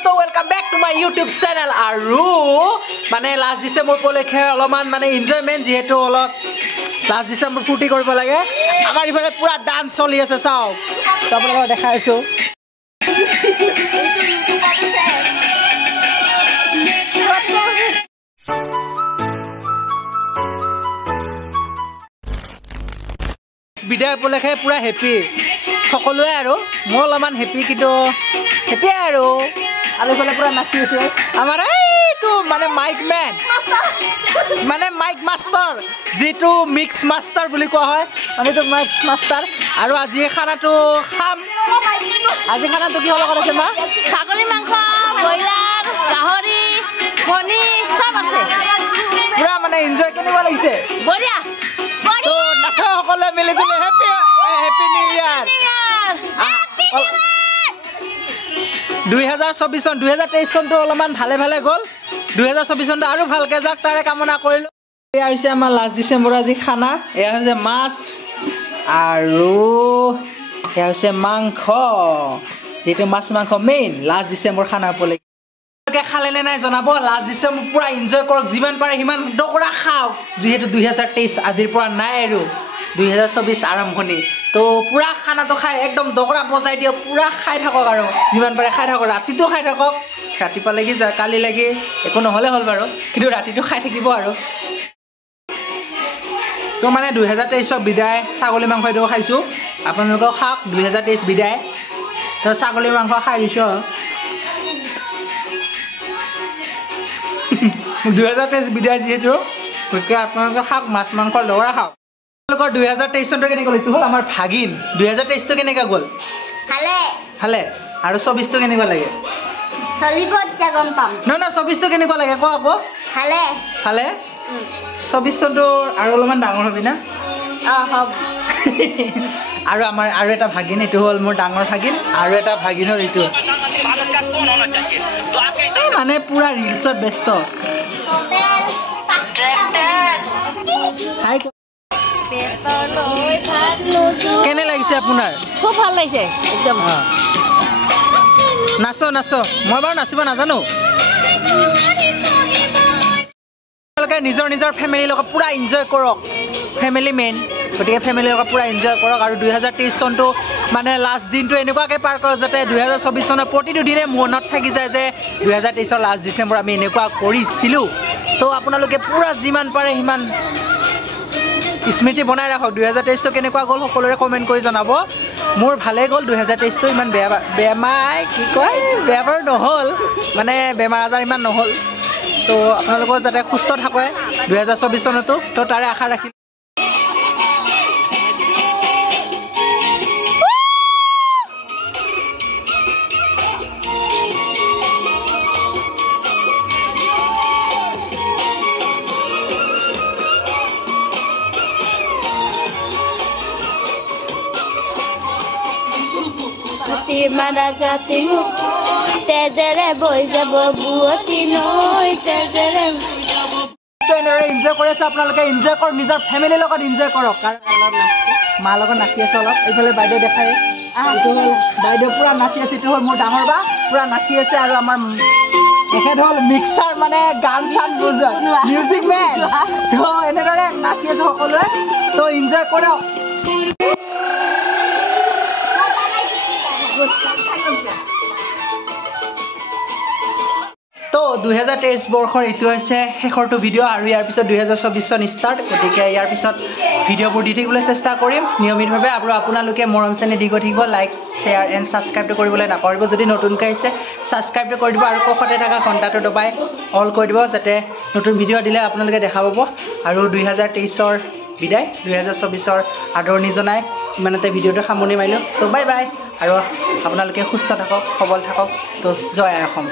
দোস্ত welcome back to my YouTube channel আৰু মানে লাষ্ট ডিসেম্বৰ উপলক্ষে অলপমান মানে এনজয়মেন্ট যেহেতু অলপ লাষ্ট ডিসেম্বৰ ফুৰ্তি কৰিব লাগে আমাৰ ইফালে পুৰা ডান্স চলি আছে চাও আপোনালোকক দেখাইছো বিদায় উপলক্ষে পুৰা হেপি সকলোৱে আৰু মই অলপমান হেপি কিন্তু হেপি আৰু ইফালে পুৰা নাচি আছে আমাৰ এইটো মানে মাইক মাষ্টাৰ যিটো মিক্স মাষ্টাৰ বুলি কোৱা হয় মানে এইটো মিক্স মাষ্টাৰ আৰু আজি খানাটো খাম আজি খানাটো কি হ'ল কৰিছে মা ছাগলী মাংস ব্ৰইলাৰ গাহৰি কণী সব আছে পুৰা মানে এনজয় কেনেকুৱা লাগিছে বঢ়িয়া তো নাচে সকলোৱে মিলি জুলি হেপি নিউ ইয়াৰ 2024 চন 2023 চনটো অলপমান ভালে ভালে গ'ল 2024 চনটো আৰু ভালকে যাক তাৰে কামনা কৰিলো এয়া হৈছে আমাৰ লাষ্ট ডিসেম্বৰ আজি খানা এয়া হৈছে মাছ আৰু এয়া হৈছে মাংস যেটো মাছ মাংস মেইন লাষ্ট ডিসেম্বৰ খানা উপলক্ষে খালে নে নাই জনাব লাষ্ট ডিসেম্বৰ পুৰা এনজয় কৰক যিমান পাৰে সিমান ডকৰা খাওক যেহেতু 2023 আজিৰ পৰা নাই আৰু 2024 আৰম্ভণি তো পুৰা খানাটো খাই একদম ডকৰা বজাই দিয়ক পুৰা খাই থাকক আৰু যিমান পাৰে খাই থাকক ৰাতিটো খাই থাকক ৰাতিপুৱা লাগি যায় কালি লাগি একো নহ'লে হ'ল বাৰু কিন্তু ৰাতিটো খাই থাকিব আৰু তো মানে 2023 বিদায় ছাগলী মাংস এইটো খাইছোঁ আপোনালোকেও খাওক 2023 বিদায় তো ছাগলী মাংস খাই দিছোঁ 2023 বিদায় যিহেতু গতিকে আপোনালোকে খাওক মাছ মাংস ডকৰা খাওক আপোনালোকৰ 2023 চনটো কেনেকৈ গ'ল এইটো হ'ল আমাৰ ভাগিন 2023টো কেনেকৈ গ'ল ভালে আৰু 24টো কেনেকুৱা লাগে চলিব এতিয়া গম পাম নহয় 24টো কেনেকুৱা লাগে কোৱা আকৌ ভালে 24 চনটো আৰু অলপমান ডাঙৰ হ'বি না হ'ব আৰু আমাৰ আৰু এটা ভাগিন এইটো হ'ল মোৰ ডাঙৰ ভাগিন আৰু এটা ভাগিন হ'ল এইটো মানে পুৰা ৰিলছত ব্যস্ত কেনে লাগিছে আপোনাৰ খুব ভাল লাগিছে একদম নাচো মই বাৰু নাচিব নাজানো আপোনালোকে নিজৰ ফেমিলিৰ লগত পুৰা এনজয় কৰক ফেমিলি মেইন গতিকে ফেমিলিৰ লগত পুৰা এনজয় কৰক আৰু 2023 চনটো মানে লাষ্ট দিনটো এনেকুৱাকৈ পাৰ কৰক যাতে 2024 চনৰ প্ৰতিটো দিনে মনত থাকি যায় যে 2023 লাষ্ট ডিচেম্বৰ আমি এনেকুৱা কৰিছিলোঁ তো আপোনালোকে পুৰা যিমান পাৰে সিমান স্মৃতি বনাই ৰাখক 2023টো কেনেকুৱা গ'ল সকলোৰে কমেণ্ট কৰি জনাব মোৰ ভালেই গ'ল 2023টো ইমান বেমাৰ নহ'ল মানে বেমাৰ আজাৰ ইমান নহ'ল তো আপোনালোকৰ যাতে সুস্থ থাকে 2024 চনতো তো তাৰে আশা ৰাখিলোঁ মাৰা জাতি তেজেৰে বৈ যাব বুৱতী নৈ তেজেৰে এনজয় কৰি আছে আপোনালোকে এনজয় কৰক নিজৰ ফেমিলিৰ লগত এনজয় কৰক কাৰণ মাৰ লগত নাচি আছে অলপ এইফালে বাইদেউ দেখাই এইটো হ'ল বাইদেউ পুৰা নাচি আছে এইটো হ'ল মোৰ ডাঙৰ বা পুৰা নাচি আছে আৰু আমাৰ তেখেত হ'ল মিক্সাৰ মানে গান চান বজোৱা মিউজিক মেন তো এনেদৰে নাচি আছে সকলোৱে তো এনজয় কৰক তো 2023 বৰ্ষৰ এইটো হৈছে শেষৰটো ভিডিঅ' আৰু ইয়াৰ পিছত 2024 চন ষ্টাৰ্ট গতিকে ইয়াৰ পিছত ভিডিঅ'বোৰ দি থাকিবলৈ চেষ্টা কৰিম নিয়মিতভাৱে আৰু আপোনালোকে মৰম চেনেহ দি গৈ থাকিব লাইক শ্বেয়াৰ এণ্ড ছাবস্ক্ৰাইবটো কৰিবলৈ নাপাহৰিব যদি নতুনকৈ আহিছে ছাবস্ক্ৰাইবটো কৰি দিব আৰু কাষতে থকা ঘণ্টাটো দবাই অল কৰি দিব যাতে নতুন ভিডিঅ' দিলে আপোনালোকে দেখা পাব আৰু 2023ৰ বিদায় 2024ৰ আদৰণি জনাই ইমানতে ভিডিঅ'টো সামৰণি মাৰিলোঁ তো বাই বাই আৰু আপোনালোকে সুস্থ থাকক সবল থাকক তো জয় আই অসম